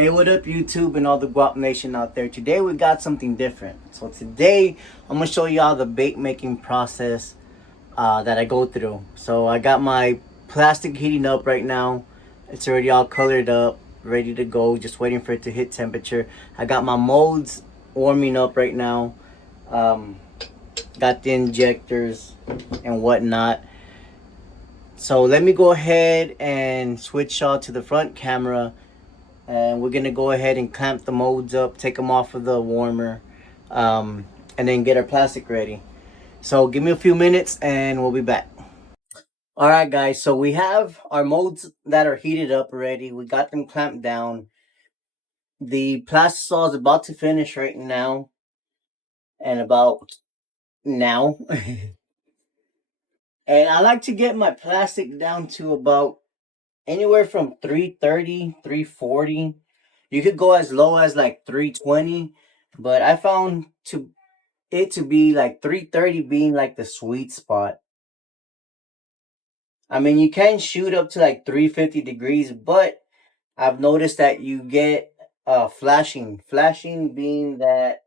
Hey, what up YouTube and all the Guap Nation out there? Today we got something different. So today I'm going to show y'all the bait making process that I go through. So I got my plastic heating up right now. It's already all colored up, ready to go, just waiting for it to hit temperature. I got my molds warming up right now. Got the injectors and whatnot. So let me go ahead and switch y'all to the front camera. And we're gonna go ahead and clamp the molds up, take them off of the warmer, and then get our plastic ready. So give me a few minutes and we'll be back. All right, guys, so we have our molds that are heated up already. We got them clamped down. The plastisol is about to finish right now, and about now. And I like to get my plastic down to about anywhere from 330, 340. You could go as low as like 320, but I found it to be like 330 being like the sweet spot. I mean, you can shoot up to like 350 degrees, but I've noticed that you get flashing. Flashing being that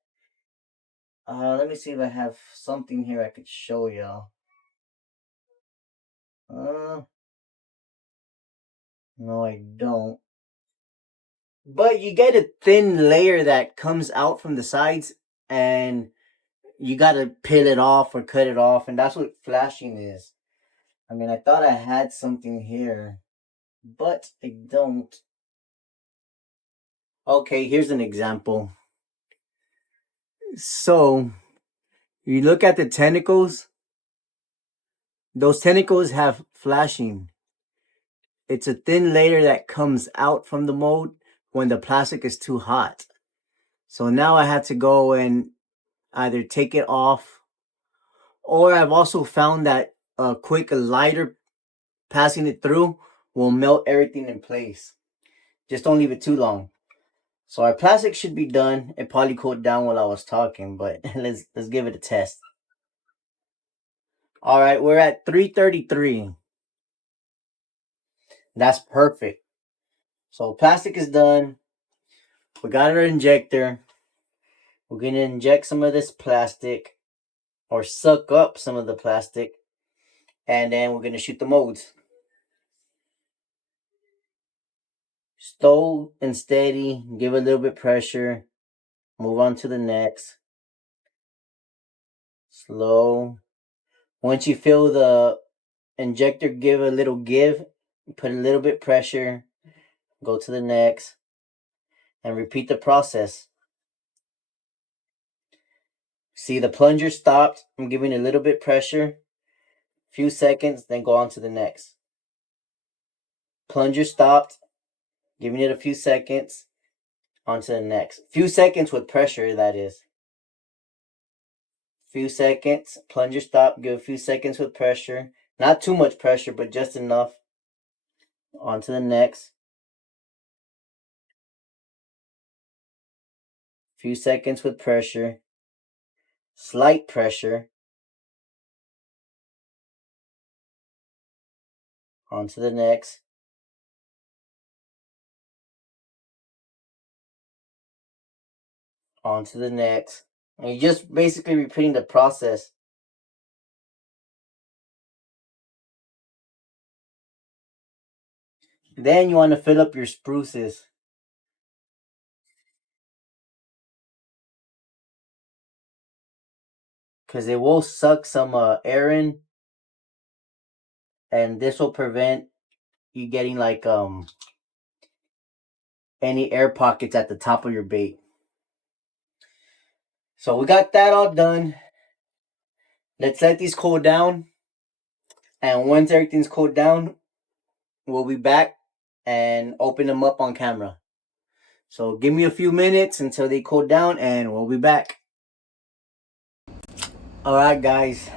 let me see if I have something here I could show y'all. No, I don't. But you get a thin layer that comes out from the sides, and you gotta peel it off or cut it off, and that's what flashing is. I mean, I thought I had something here, but I don't. Okay, here's an example. So, you look at the tentacles, those tentacles have flashing. It's a thin layer that comes out from the mold when the plastic is too hot. So now I had to go and either take it off, or I've also found that a quick lighter passing it through will melt everything in place. Just don't leave it too long. So our plastic should be done. It probably cooled down while I was talking, but let's give it a test. All right, we're at 333. That's perfect. So plastic is done. We got our injector. We're gonna inject some of this plastic, or suck up some of the plastic, and then we're gonna shoot the molds. Slow and steady. Give a little bit pressure. Move on to the next. Slow. Once you feel the injector give a little give, put a little bit pressure, go to the next, and repeat the process. See, the plunger stopped. I'm giving a little bit pressure, few seconds, then go on to the next. Plunger stopped, giving it a few seconds, on to the next. Few seconds with pressure, that is. Few seconds, plunger stop, give a few seconds with pressure. Not too much pressure, but just enough. On to the next. Few seconds with pressure. Slight pressure. On to the next. On to the next. And you're just basically repeating the process. Then you want to fill up your spruces. Because it will suck some air in. And this will prevent you getting like any air pockets at the top of your bait. So we got that all done. Let's let these cool down. And once everything's cooled down, we'll be back and open them up on camera. So give me a few minutes until they cool down and we'll be back. Alright guys,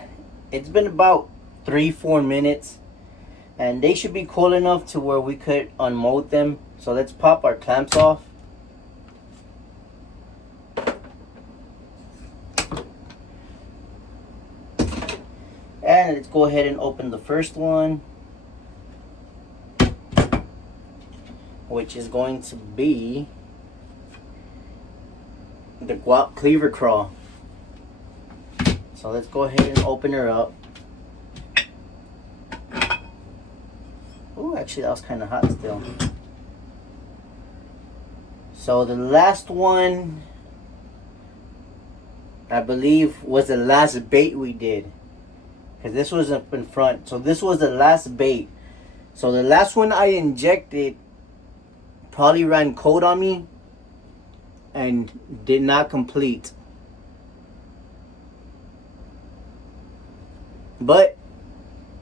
it's been about 3-4 minutes and they should be cool enough to where we could unmold them. So let's pop our clamps off. And let's go ahead and open the first one, which is going to be the Guap cleaver crawl. So let's go ahead and open her up. Oh, actually that was kind of hot still. So the last one, I believe, was the last bait we did. Because this was up in front. So this was the last bait. So the last one I injected probably ran cold on me and did not complete. But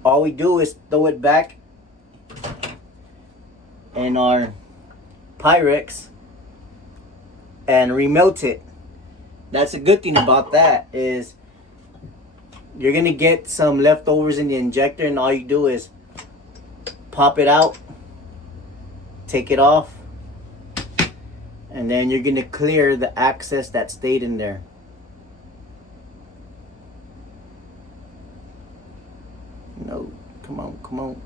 all we do is throw it back in our Pyrex and remelt it. That's a good thing about that, is you're gonna get some leftovers in the injector, and all you do is pop it out, take it off, and then you're gonna clear the excess that stayed in there. No, come on, come on.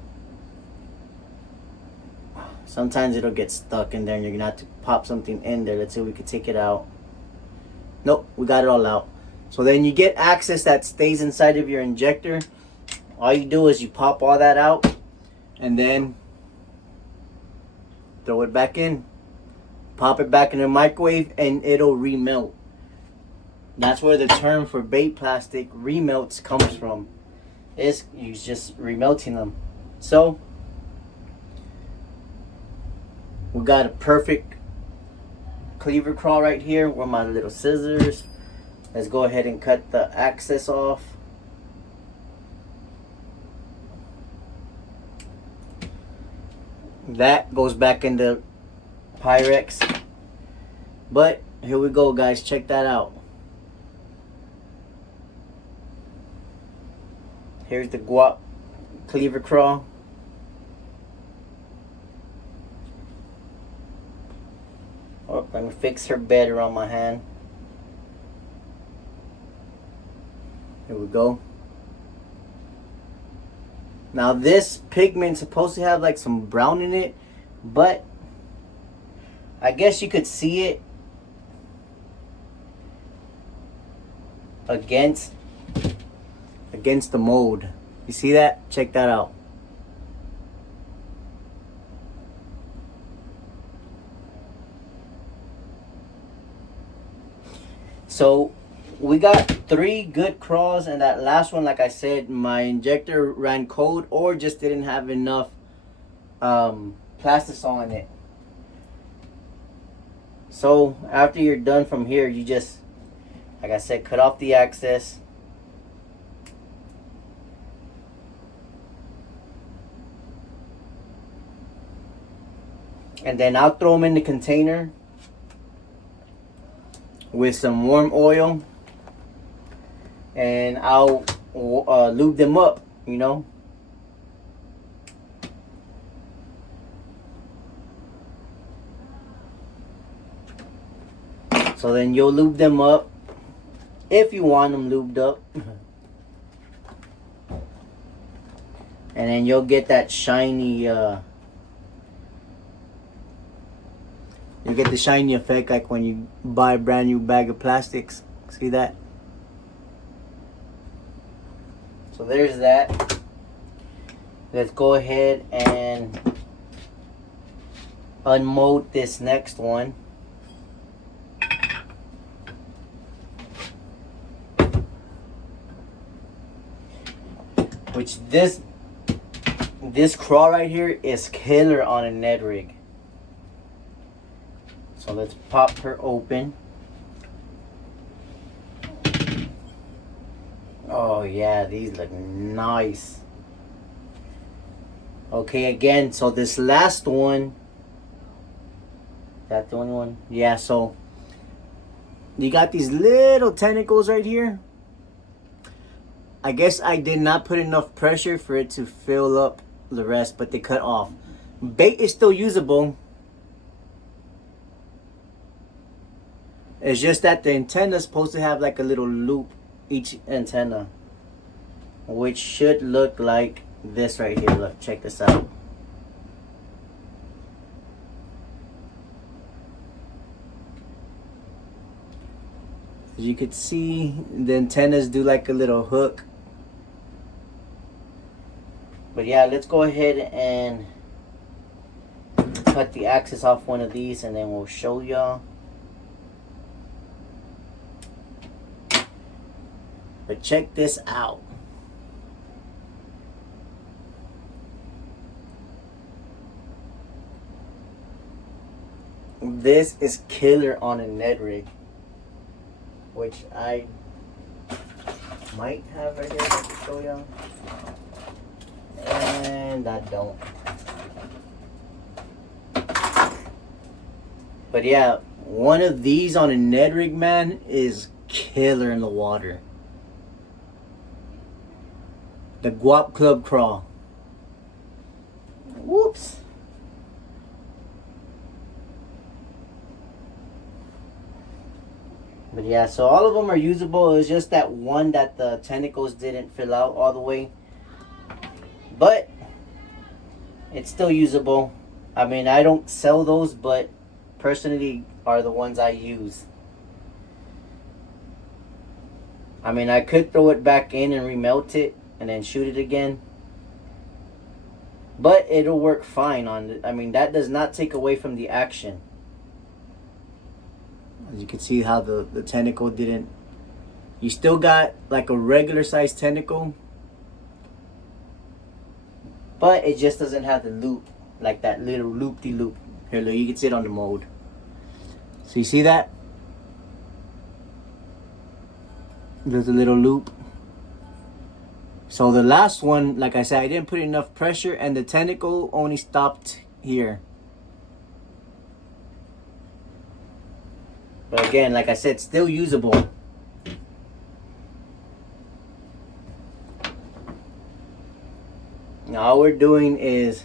Sometimes it'll get stuck in there and you're gonna have to pop something in there. Let's see if we can take it out. Nope, we got it all out. So then you get access that stays inside of your injector. All you do is you pop all that out and then throw it back in. Pop it back in the microwave and it'll remelt. That's where the term for bait plastic remelts comes from. It's you just remelting them. So we got a perfect cleaver crawl right here with my little scissors. Let's go ahead and cut the excess off. That goes back into Pyrex. But here we go, guys. Check that out. Here's the Guap cleaver crawl. Oh, let me fix her bed around my hand. Here we go. Now this pigment's supposed to have like some brown in it, but I guess you could see it against the mold. You see that? Check that out. So we got 3 good crawls, and that last one, like I said, my injector ran cold or just didn't have enough plastisol in it. So after you're done from here, you just, like I said, cut off the excess. And then I'll throw them in the container with some warm oil, and I'll lube them up, you know. So then you'll lube them up if you want them lubed up. And then you'll get that shiny you get the shiny effect like when you buy a brand new bag of plastics. See that? So there's that. Let's go ahead and unmold this next one. Which this crawl right here is killer on a Ned rig. So let's pop her open. Oh yeah, these look nice. Okay, again, so this last one, that the only one? Yeah, so you got these little tentacles right here. I guess I did not put enough pressure for it to fill up the rest, but they cut off. Bait is still usable. It's just that the antenna is supposed to have like a little loop each antenna, which should look like this right here. Look, check this out. As you could see, the antennas do like a little hook. But yeah, let's go ahead and cut the axis off one of these and then we'll show y'all. But check this out. This is killer on a Ned rig, which I might have right here to show y'all. And I don't. But yeah, one of these on a Ned rig, man, is killer in the water. The Guap Club Crawl. Whoops. But yeah, so all of them are usable. It's just that one that the tentacles didn't fill out all the way. But it's still usable. I mean, I don't sell those, but personally are the ones I use. I mean, I could throw it back in and remelt it and then shoot it again. But it'll work fine on it. I mean, that does not take away from the action. As you can see how the tentacle didn't... You still got like a regular size tentacle, but it just doesn't have the loop, like that little loop-de-loop. Here, look, you can see it on the mode. So you see that? There's a little loop. So the last one, like I said, I didn't put enough pressure and the tentacle only stopped here. But again, like I said, still usable. Now all we're doing is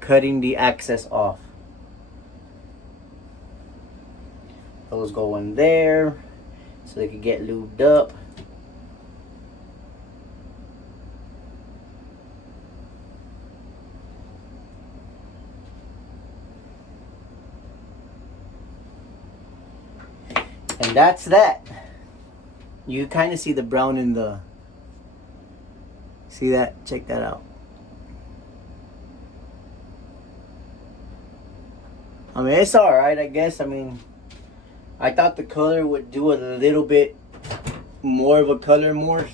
cutting the access off. Those go in there so they can get lubed up. And that's that. You kind of see the brown in the... See that? Check that out. I mean, it's alright, I guess. I mean, I thought the color would do a little bit more of a color morph.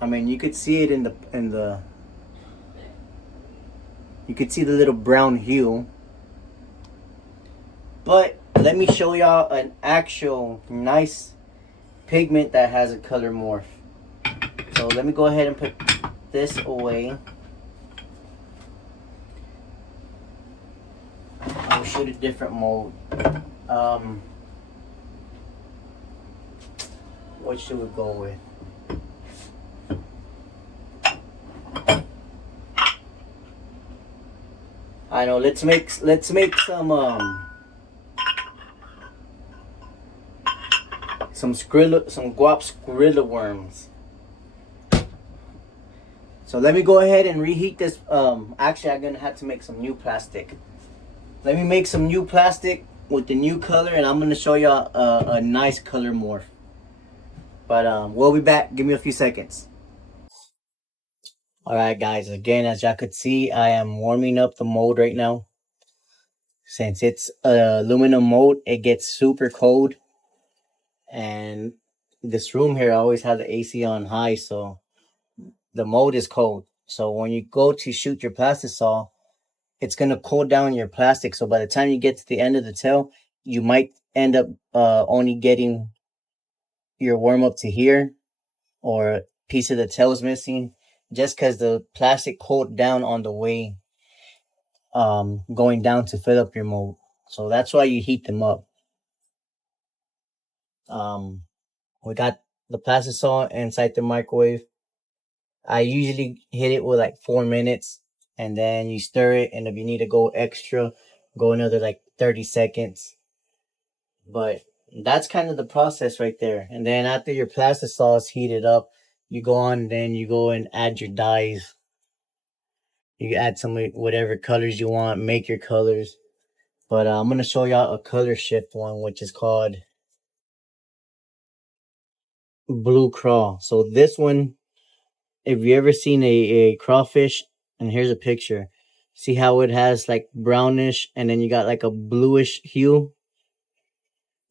I mean, you could see it in the you could see the little brown hue. But let me show y'all an actual nice pigment that has a color morph. So let me go ahead and put this away. I'll shoot a different mode. What should we go with? I know. Let's make some Guap Skrilla worms. So let me go ahead and reheat this. Actually, I'm gonna have to make some new plastic. Let me make some new plastic with the new color, and I'm gonna show y'all a nice color morph. But we'll be back. Give me a few seconds. All right, guys. Again, as y'all could see, I am warming up the mold right now. Since it's aluminum mold, it gets super cold, and this room here always has the AC on high, so the mold is cold. So when you go to shoot your plastisol, it's gonna cool down your plastic. So by the time you get to the end of the tail, you might end up only getting your worm up to here, or a piece of the tail is missing, just because the plastic cooled down on the way going down to fill up your mold. So that's why you heat them up. We got the plastisol inside the microwave. I usually hit it with like 4 minutes, and then you stir it, and if you need to go extra, go another like 30 seconds. But that's kind of the process right there. And then after your plastisol is heated up, you go on and then you go and add your dyes. You add some whatever colors you want, make your colors. But I'm gonna show y'all a color shift one, which is called blue crawl. So this one, if you ever seen a crawfish, and here's a picture, see how it has like brownish and then you got like a bluish hue?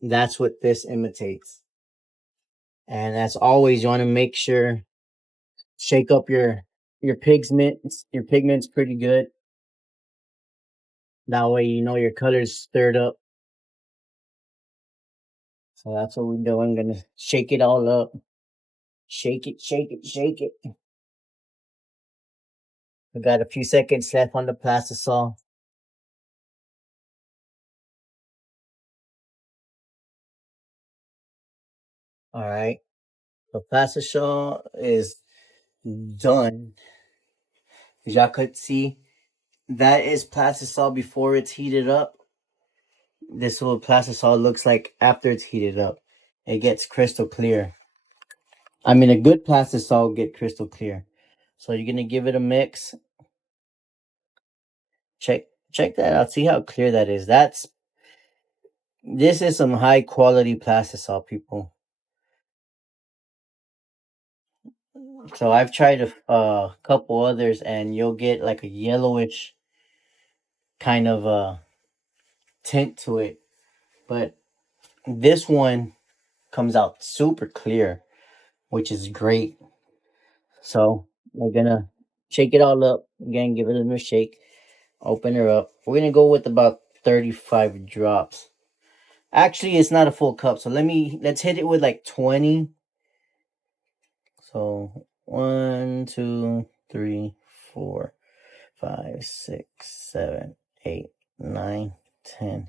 That's what this imitates. And as always, you want to make sure shake up your pigments. Your pigment's pretty good. That way you know your color's stirred up. So that's what we do. I'm gonna shake it all up. Shake it, shake it, shake it. We got a few seconds left on the plastisol. All right. The plastisol is done. As y'all could see, that is plastisol before it's heated up. This is what plastisol looks like after it's heated up. It gets crystal clear. I mean, a good plastisol get crystal clear. So you're gonna give it a mix. Check that out. See how clear that is. This is some high quality plastisol, people. So I've tried a couple others, and you'll get like a yellowish kind of tint to it, but this one comes out super clear, which is great. So we're gonna shake it all up again, give it a little shake, open her up. We're gonna go with about 35 drops. Actually, it's not a full cup, so let's hit it with like 20. So 1, 2, 3, 4, 5, 6, 7, 8, 9, 10,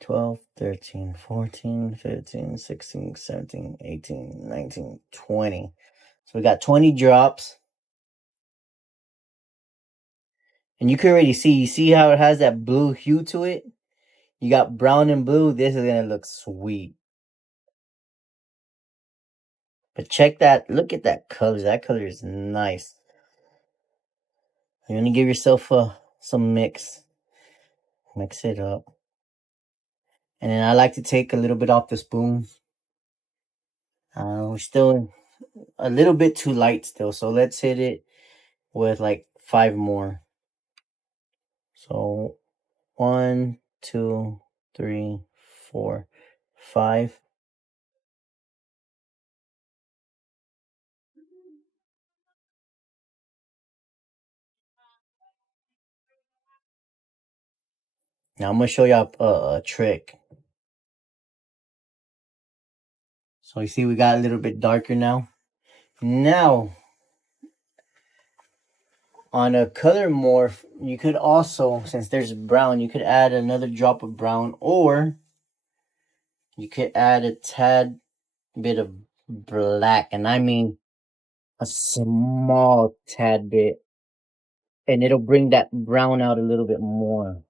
12, 13, 14, 15, 16, 17, 18, 19, 20. So we got 20 drops. And you can already you see how it has that blue hue to it? You got brown and blue. This is going to look sweet. But check that. Look at that color. That color is nice. You're going to give yourself some mix. Mix it up. And then I like to take a little bit off the spoon. We're still a little bit too light still. So let's hit it with like 5 more. So 1, 2, 3, 4, 5. Now I'm going to show you a trick. So you see we got a little bit darker now. Now, on a color morph, you could also, since there's brown, you could add another drop of brown, or you could add a tad bit of black, and I mean a small tad bit, and it'll bring that brown out a little bit more.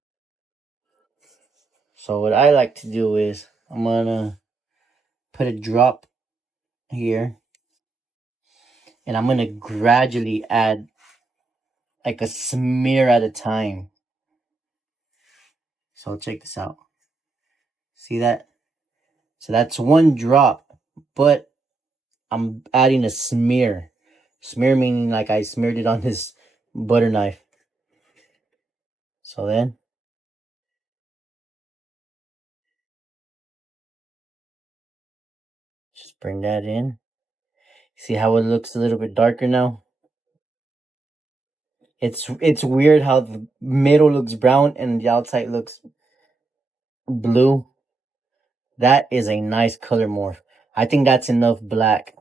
So what I like to do is I'm gonna put a drop here, and I'm gonna gradually add like a smear at a time. So check this out. See that? So that's one drop, but I'm adding a smear. Smear meaning like I smeared it on this butter knife. So then, just bring that in. See how it looks a little bit darker now? It's weird how the middle looks brown and the outside looks blue. That is a nice color morph. I think that's enough black.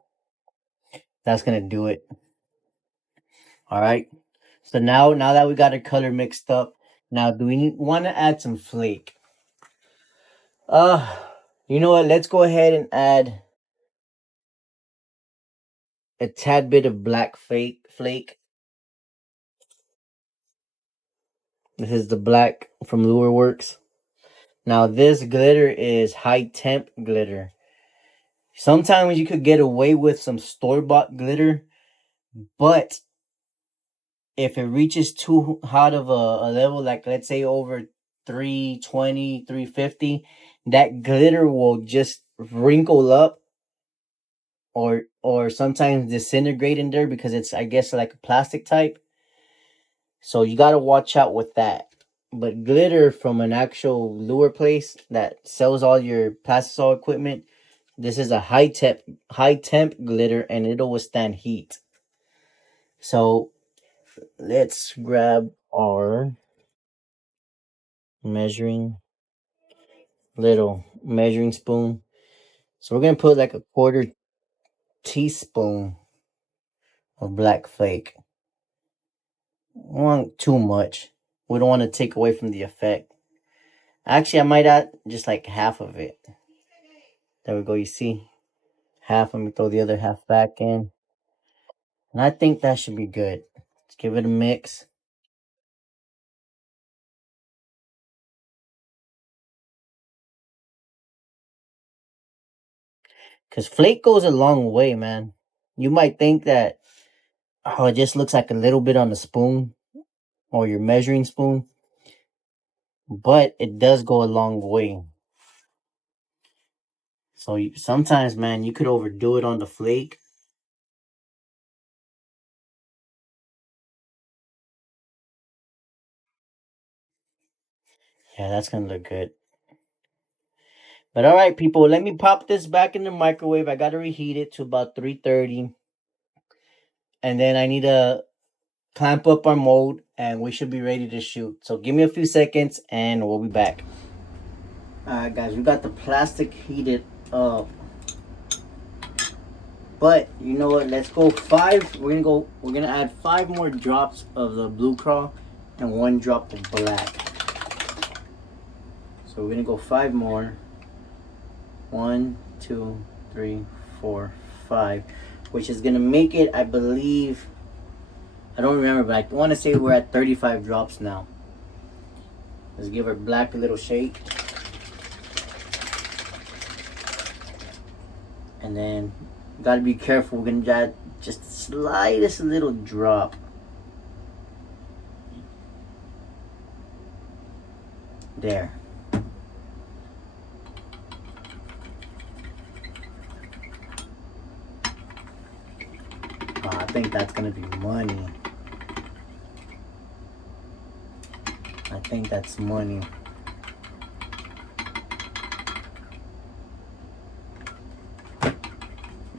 That's gonna do it. All right. So now that we got our color mixed up, now do we want to add some flake? Uh, you know what? Let's go ahead and add a tad bit of black flake. This is the black from Lure Works. Now this glitter is high temp glitter. Sometimes you could get away with some store-bought glitter, but if it reaches too hot of a level, like let's say over 320, 350, that glitter will just wrinkle up or sometimes disintegrate in there because it's, I guess, like a plastic type. So you got to watch out with that. But glitter from an actual lure place that sells all your plastisol equipment, this is a high temp glitter and it'll withstand heat. So let's grab our measuring little measuring spoon. So we're gonna put like a quarter teaspoon of black flake. We don't want too much. We don't want to take away from the effect. Actually, I might add just like half of it. There we go. You see, half. Let me throw the other half back in, and I think that should be good. Let's give it a mix. Cause flake goes a long way, man. You might think that, oh, it just looks like a little bit on the spoon or your measuring spoon, but it does go a long way. So sometimes, man, you could overdo it on the flake. Yeah, that's gonna look good. But all right, people, let me pop this back in the microwave. I gotta reheat it to about 330, and then I need to clamp up our mold, and we should be ready to shoot. So give me a few seconds, and we'll be back. All right, guys, we got the plastic heated up. But you know what? Let's go 5. We're gonna add 5 more drops of the blue crawl and 1 drop of black. So we're gonna go 5 more. 1, 2, 3, 4, 5, which is gonna make it, I believe. I don't remember, but I want to say we're at 35 drops now. Let's give our black a little shake. And then, gotta be careful. We're gonna add just the slightest little drop. There. Oh, I think that's gonna be money. I think that's money.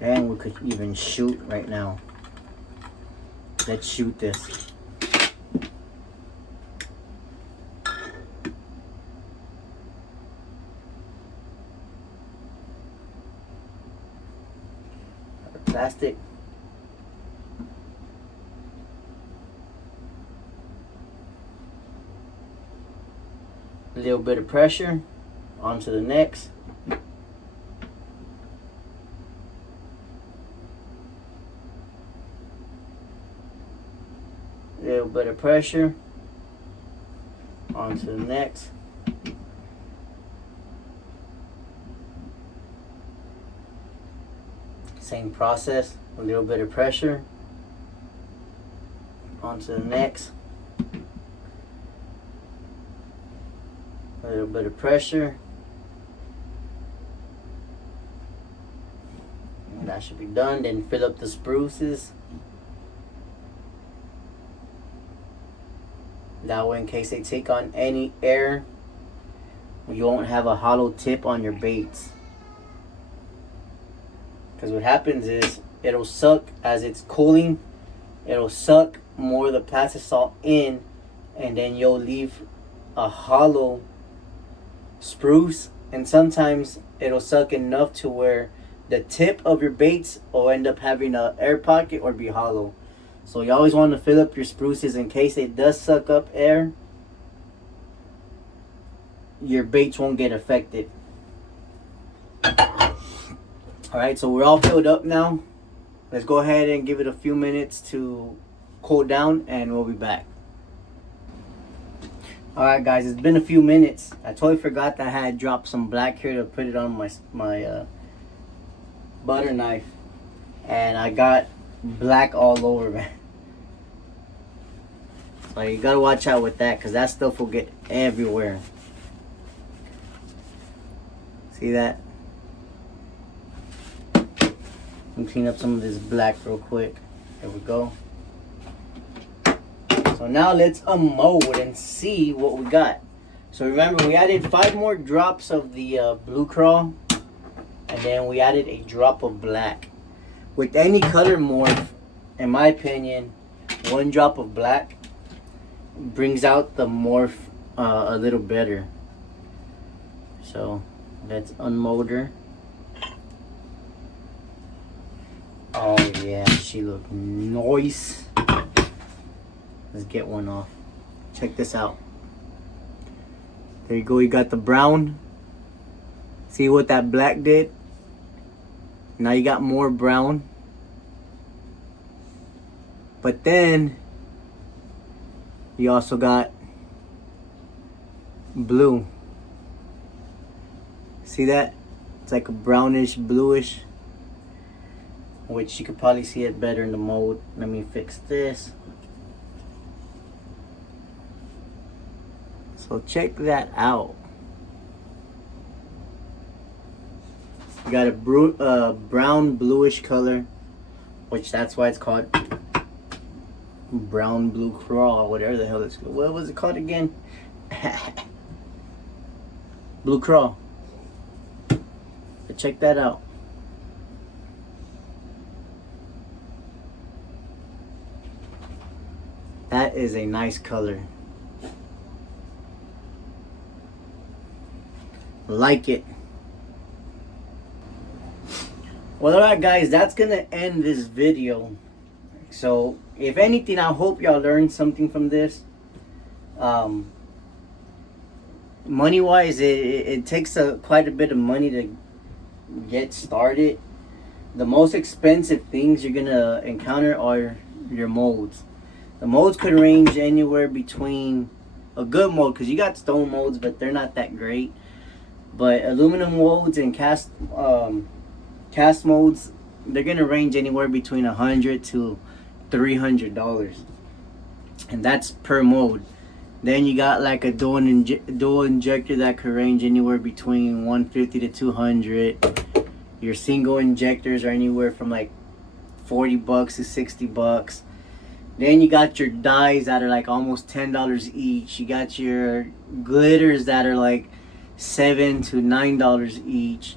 And we could even shoot right now. Let's shoot this. Plastic. A little bit of pressure onto the next. A little bit of pressure onto the next. Same process, a little bit of pressure onto the next. A little bit of pressure. And that should be done. Then fill up the spruces. That way, in case they take on any air, you won't have a hollow tip on your baits. Because what happens is it'll suck as it's cooling. It'll suck more of the plastisol in, and then you'll leave a hollow spruce. And sometimes it'll suck enough to where the tip of your baits will end up having an air pocket or be hollow. So you always want to fill up your spruces in case it does suck up air. Your baits won't get affected. Alright, so we're all filled up now. Let's go ahead and give it a few minutes to cool down and we'll be back. Alright guys, it's been a few minutes. I totally forgot that I had dropped some black here to put it on my butter knife. And I got black all over, man. So you gotta watch out with that because that stuff will get everywhere. See that? Let me clean up some of this black real quick. There we go. So now let's unmold and see what we got. So remember, we added 5 more drops of the blue crawl, and then we added a drop of black. With any color morph, in my opinion, 1 drop of black brings out the morph a little better. So let's unmold her. Oh yeah, she look nice. Let's get one off. Check this out. There you go, you got the brown. See what that black did? Now you got more brown. But then you also got blue. See that? It's like a brownish, bluish. Which you could probably see it better in the mold. Let me fix this. So check that out. You got a brown bluish color, which that's why it's called brown blue crawl, whatever the hell it's called. What was it called again? Blue crawl. But check that out. That is a nice color. Like it. Well, alright guys, that's gonna end this video. So if anything, I hope y'all learned something from this. Money wise, it takes quite a bit of money to get started. The most expensive things you're gonna encounter are your molds. The molds could range anywhere between a good mold, because you got stone molds, but they're not that great. But aluminum molds and cast molds, they're gonna range anywhere between $100 to $300, and that's per mold. Then you got like a dual injector that could range anywhere between $150 to $200. Your single injectors are anywhere from like $40 to $60. Then you got your dyes that are like almost $10 each. You got your glitters that are like $7 to $9 each.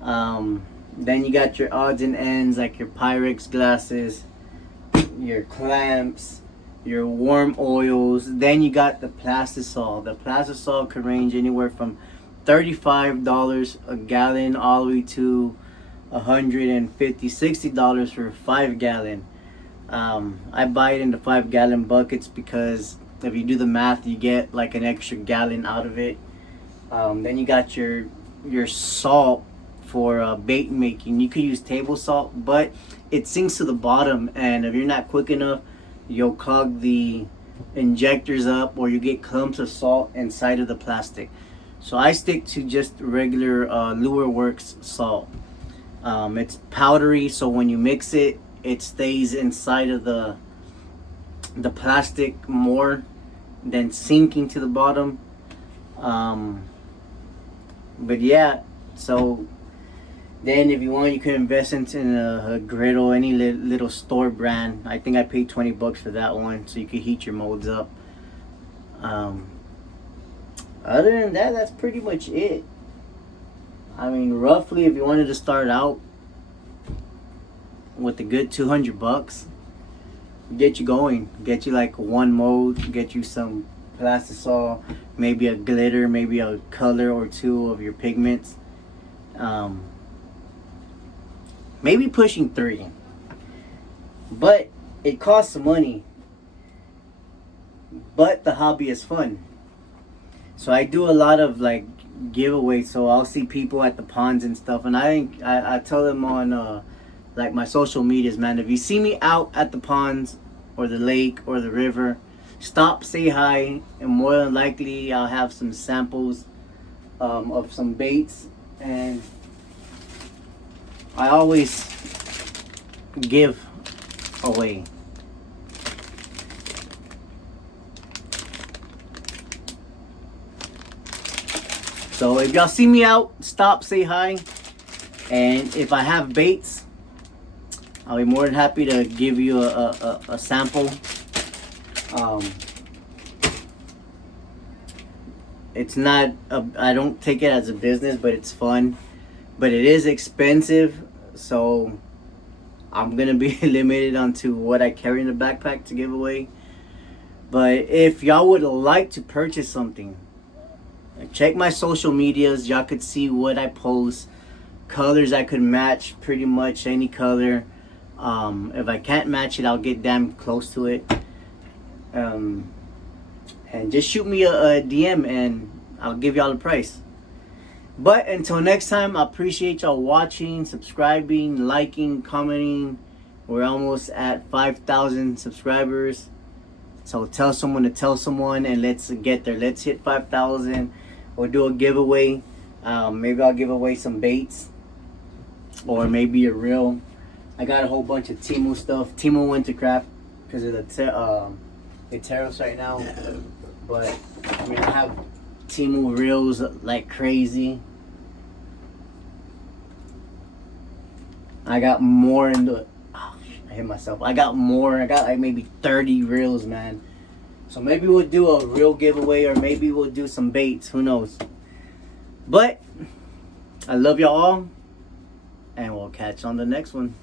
Then you got your odds and ends like your Pyrex glasses, your clamps, your warm oils. Then you got the plastisol. The plastisol could range anywhere from $35 a gallon all the way to $150, $60 for a 5 gallon. I buy it in the 5 gallon buckets because if you do the math, you get like an extra gallon out of it. Then you got your salt for bait making. You could use table salt, but it sinks to the bottom, and if you're not quick enough, you'll clog the injectors up, or you get clumps of salt inside of the plastic. So I stick to just regular Lure Works salt. It's powdery, so when you mix it, it stays inside of the plastic more than sinking to the bottom. But yeah, so then if you want, you can invest into a griddle, any little store brand. I think I paid $20 for that one, so you can heat your molds up. Other than that, that's pretty much it. I mean, roughly, if you wanted to start out with a good $200, get you going. Get you like 1 mold, get you some plastisol, maybe a glitter, maybe a color or 2 of your pigments. Maybe pushing 3. But it costs some money. But the hobby is fun. So I do a lot of like giveaways. So I'll see people at the ponds and stuff, and I tell them on like my social medias, man, if you see me out at the ponds or the lake or the river, stop, say hi, and more than likely I'll have some samples of some baits. And I always give away. So if y'all see me out, stop, say hi. And if I have baits, I'll be more than happy to give you a sample. It's not, I don't take it as a business, but it's fun. But it is expensive, so I'm going to be limited onto what I carry in the backpack to give away. But if y'all would like to purchase something, check my social medias. Y'all could see what I post. Colors I could match, pretty much any color. If I can't match it, I'll get damn close to it. And just shoot me a DM and I'll give y'all the price. But until next time, I appreciate y'all watching, subscribing, liking, commenting. We're almost at 5,000 subscribers. So tell someone to tell someone and let's get there. Let's hit 5,000. We'll do a giveaway. Maybe I'll give away some baits. Or maybe a reel. I got a whole bunch of Temu stuff. Temu went to crap because of the tariffs right now. But I mean, I have Temu reels like crazy. I got more in the. Oh, I hit myself. I got more. I got like maybe 30 reels, man. So maybe we'll do a reel giveaway, or maybe we'll do some baits. Who knows? But I love y'all all. And we'll catch on the next one.